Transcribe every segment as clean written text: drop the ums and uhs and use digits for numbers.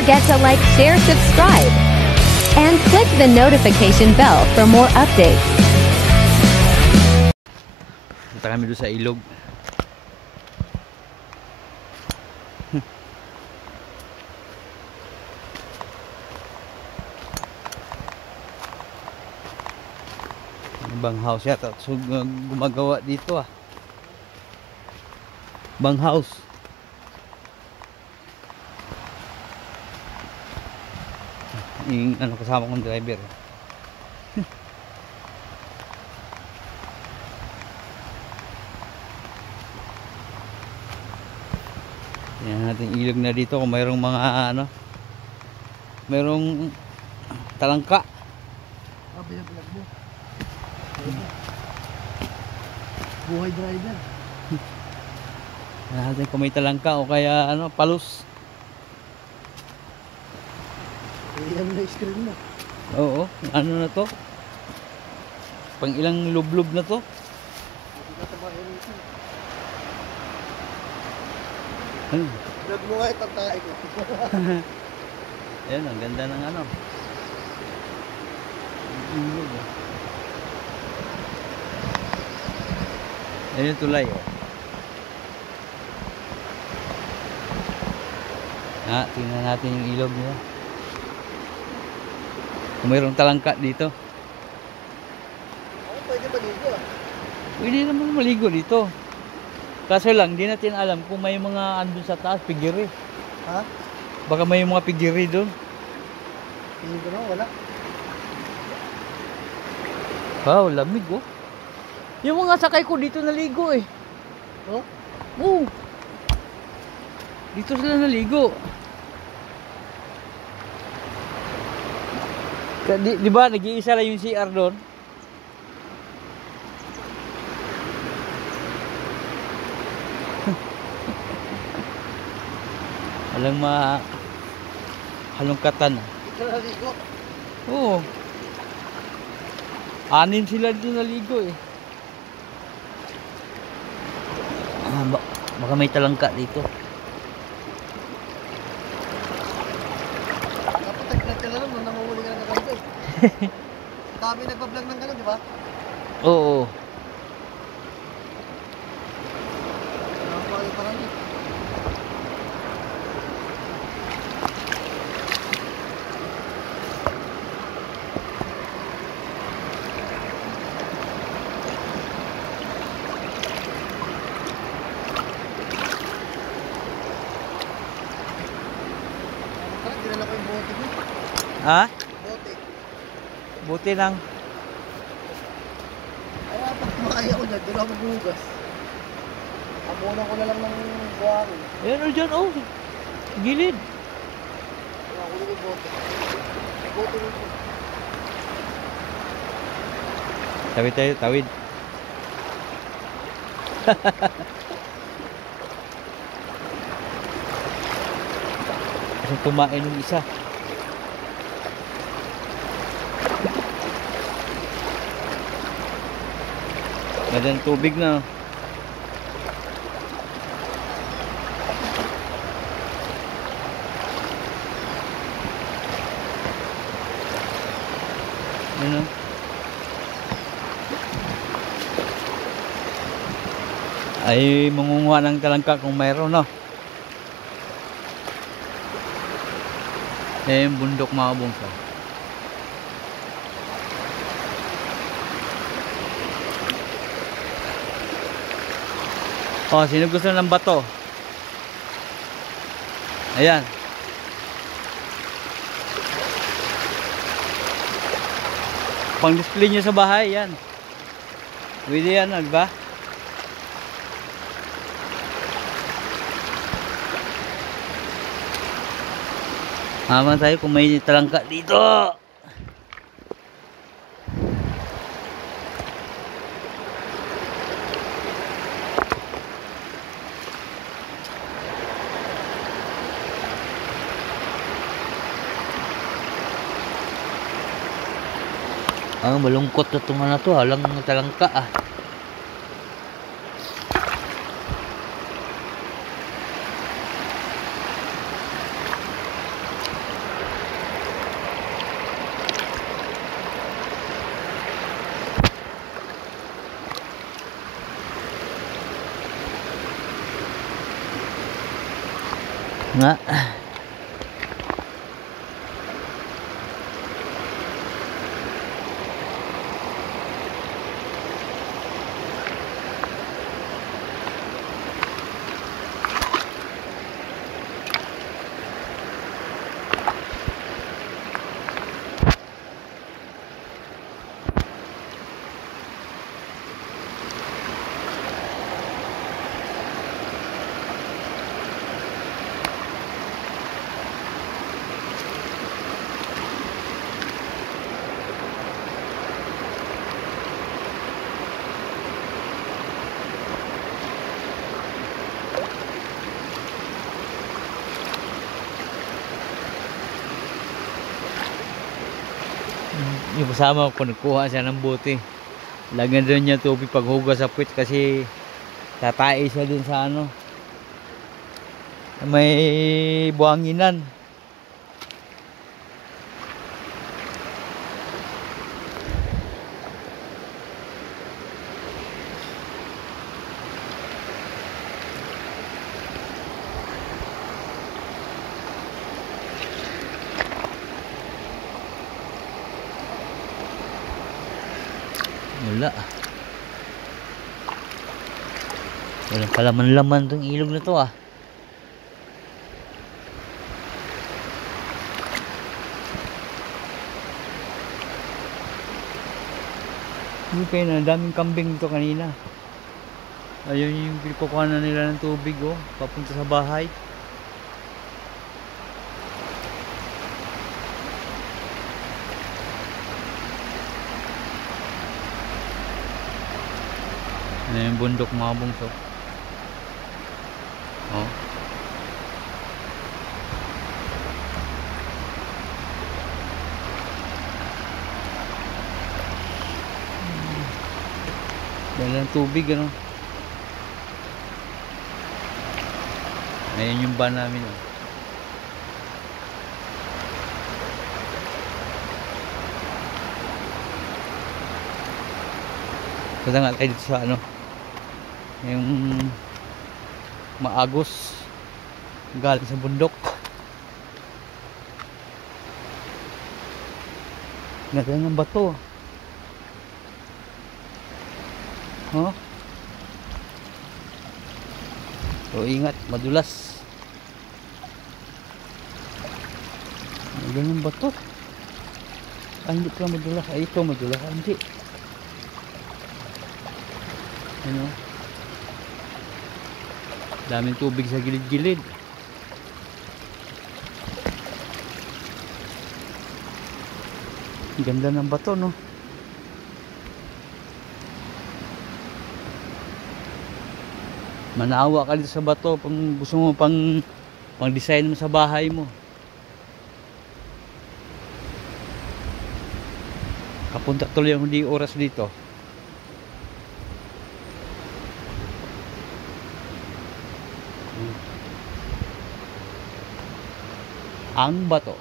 forget to like, share, subscribe, and click the notification bell for more updates. Punta kami doon sa ilog. Banghouse yata. So, gumagawa dito ah. Banghouse. Yung ano, kasama kong driver. Yan natin ilog na dito kung mayroong mga ano, mayroong talangka. Pinaplag mo. Buhay driver. Natin kung may talangka o kaya ano, palus. Iyan na screen mo. Oo, ano na to? Pang ilang lublob na to? Vlog mo nga itong tayo ko. Ayan, ang ganda ng ano. Ilog eh. Ayan yung tulay oh. Tingnan natin yung ilog niya. Kung mayroong talangka dito. Pwede ba dito ah? Pwede naman maligo dito. Kaso lang, di natin alam kung may mga andun sa taas, pigiri. Ha? Baka may mga pigiri doon. Hindi ko na, wala. Wow, lamig oh. Yung mga sakay ko dito naligo eh. Oh? Oo. Dito sila naligo. Di ba nag-iisa lang yung CR doon? Alang halongkatan. Ito na ligo. Oo. Anin sila dito naligo eh. Baka may talangka dito. Dapat nag-vlog ka na lang nung namumuli ka na ganito eh. Dami nagpa-vlog ng gano'n, di ba? Oo. Nakapagay pa lang eh. Dinala ko yung bote mo. Ha? Bote. Buti lang. Kaya pag kumaya ko dyan, doon ako maghugas. Abunan ko na lang ng buhangin. Ayan o dyan oh. Gilid. Kaya ako yung bote. Bote mo siya. Tawid tayo, tawid. Kasi tumain yung isa. Ganda ng tubig na. Ano? Ay mangunguha ng talangka kung mayroon no. Eh yung bundok mga bungso. Oh, sino gusto ng bato? Ayan. Pang display nyo sa bahay yan. Pwede yan, di ba? Haman tayo kung may talangka dito. Malungkot na itong ano to, halang talangka ah. Nga. Yung kasama ko nagkuha siya ng bote. Lagyan din niya tubig paghugas sa puwit kasi tatai siya dun sa ano, may buhanginan. Wala. Walang kalaman-laman tong ilog na to ah. Hindi kayo na, daming kambing dito kanina. Ayun yung pinikukuha na nila ng tubig oh, papunta sa bahay. Ano yung bundok mga bungso. Oh. Dahil ng tubig ano. Ayan yung van namin oh. Punta nga tayo dito sa ano, yung maagos galing sa bundok. Ganda ng bato oh. So ingat, madulas. Ganda ng bato. Ay hindi pala madulas. Ay ito madulas. Hindi. Ano? Daming tubig sa gilid-gilid. Ganda ng bato no. Manawa ka dito sa bato pang gusto mo pang design mo sa bahay mo. Kapunta tuloy ang hindi oras dito. Ang bato.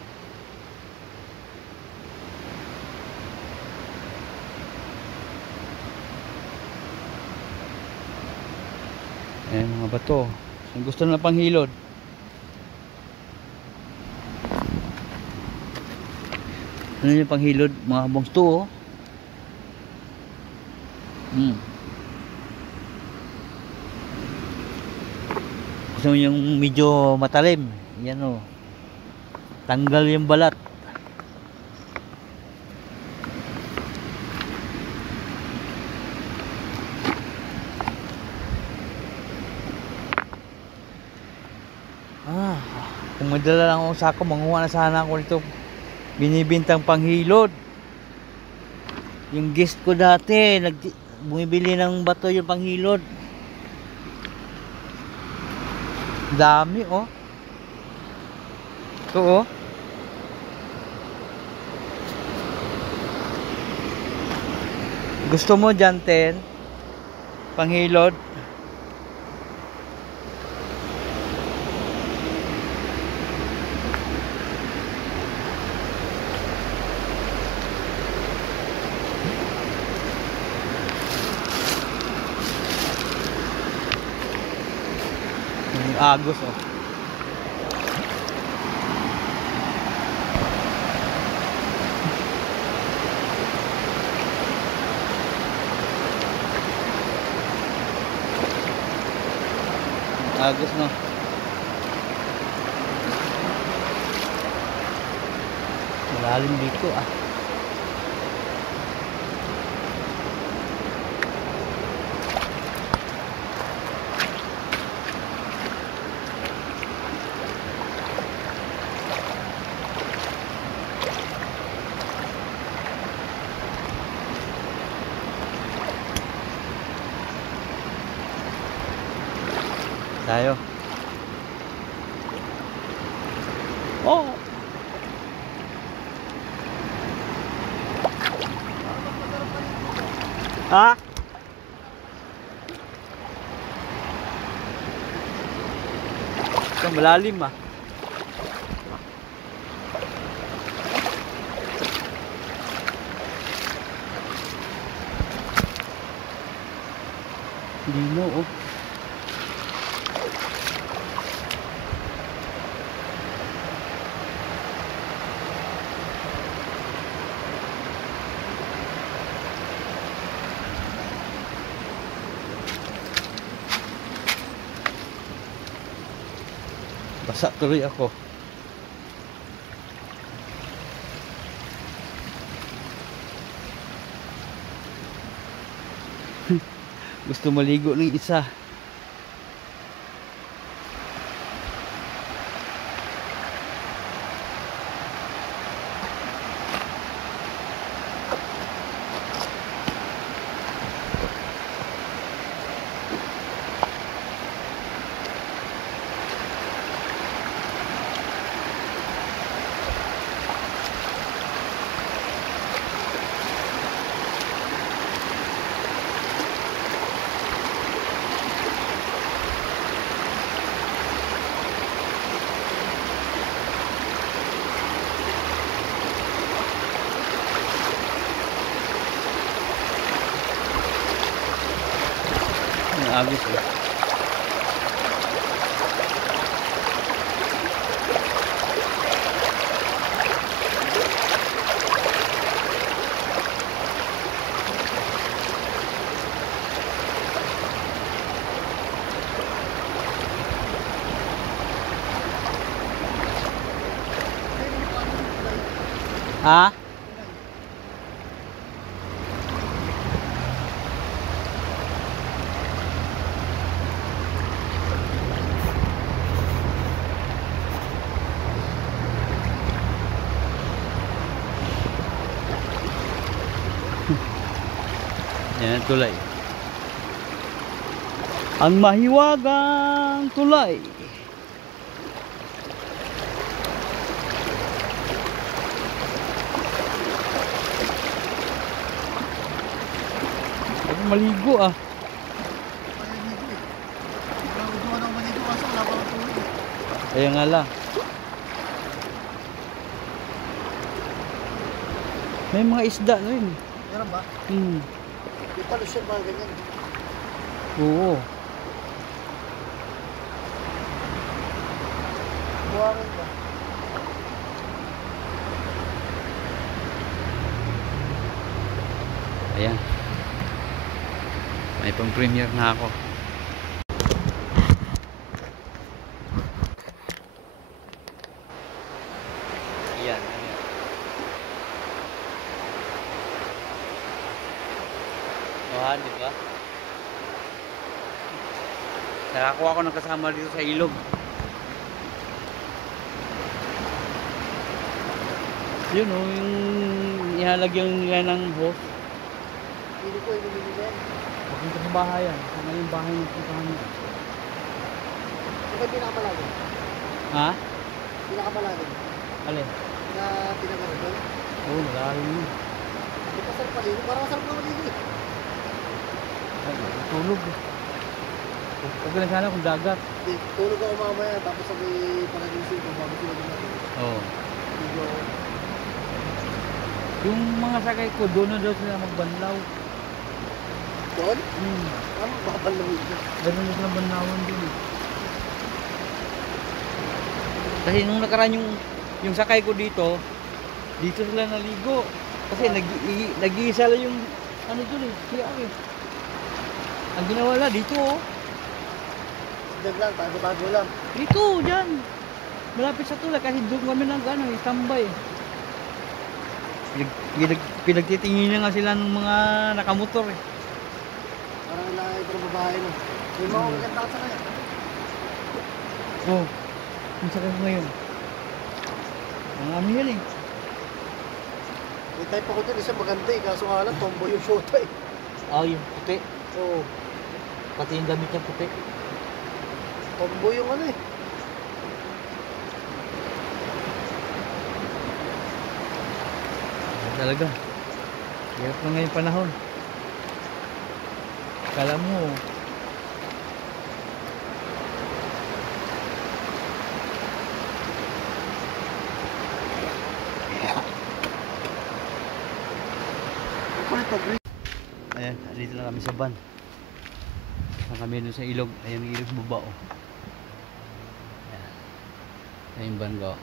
Ayan mga bato. Kung gusto na panghilod. Ano yung panghilod? Mga bongsto oh. Gusto mo yung medyo matalim. Yan oh. Tanggal yung balat. Kung madala lang akong sako, manguha na sana ako nito. Binibintang panghilod. Yung guest ko dati, bumibili ng bato yung panghilod. Dami oh. Ito oh. Gusto mo dyan, Ten? Panghilod? Agos oh. Agos no. Malalim dito ah. Tayo. Oh. Ha? Ito malalim ah. Lino oh. Basa tuloy ako. Gusto maligo ng isa. Agos eh. Ha? Yan ang tulay. Ang mahiwagang tulay. Maligo ah. Kaya nga lang. May mga isda na yun. Meron ba? Di pa lusyon mga ganyan. Oo. Buhangin ba? Ayan. May pang premiere na ako. Ayan. Ayan, di ba? Nakakuha ko ng kasama dito sa ilog. Yun o, yung ihalagyan nila ng hose. Hindi ko inumili yan. Papunta sa bahay yan. Sama yung bahay ng puntahan niya. Diba pinakamalalim? Ha? Pinakamalalim? Alin? Na pinagano doon? Oo, malalim yun. Di pa sarap maligo. Parang masarap na maligo eh. Tulog. Huwag na sana kung dagat. Di, tulog ako mamaya. Tapos sabi panagising ko. Bago sila din natin. Oo. Ligo ako. Yung mga sakay ko, doon na daw sila magbanlaw. Doon? Hmm. Ano? Babalawin ko. Ganun na sila banlawan din eh. Kasi nung nakaraan yung sakay ko dito sila naligo. Kasi nag-iisa lang yung ano dun eh, siya eh. Ang ginawa na dito oh. Diyan lang, bago lang. Dito, dyan. Malapit sa tulay kasi doon kami nag tambay. Pinagtitingin nga sila ng mga nakamotor eh. Parang lang ito ng babae no. Yung mga maganda ka sa kanya. Oh, kung saan ka ngayon? Ang ano yan eh. May type ako din, isa maganda eh. Kaso nga lang, tomboy yung shota eh. Ah, yung puti. Oo. Pati yung damit niya puti. Tomboy yung ano eh. Talaga. Hirap na ngayong panahon. Kala mo. Kulit to, green. Ayan, dito na kami sa van. Na kami dun sa ilog. Ayan yung ilog baba oh. Ayan. Ayan yung van ko.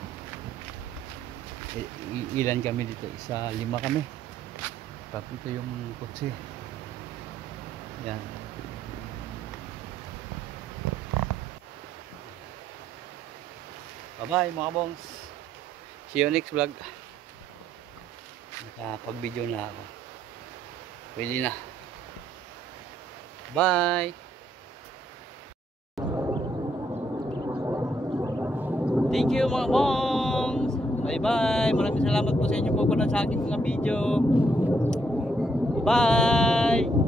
Ilan kami dito? Isa, 5 kami. Papito yung kotse. Ayan. Bye bye mga bongs. See you next vlog. Nakapag-video na ako. Pwede na. Bye! Thank you mga bongs! Bye bye! Maraming salamat po sa inyo po sa aking mga video. Bye!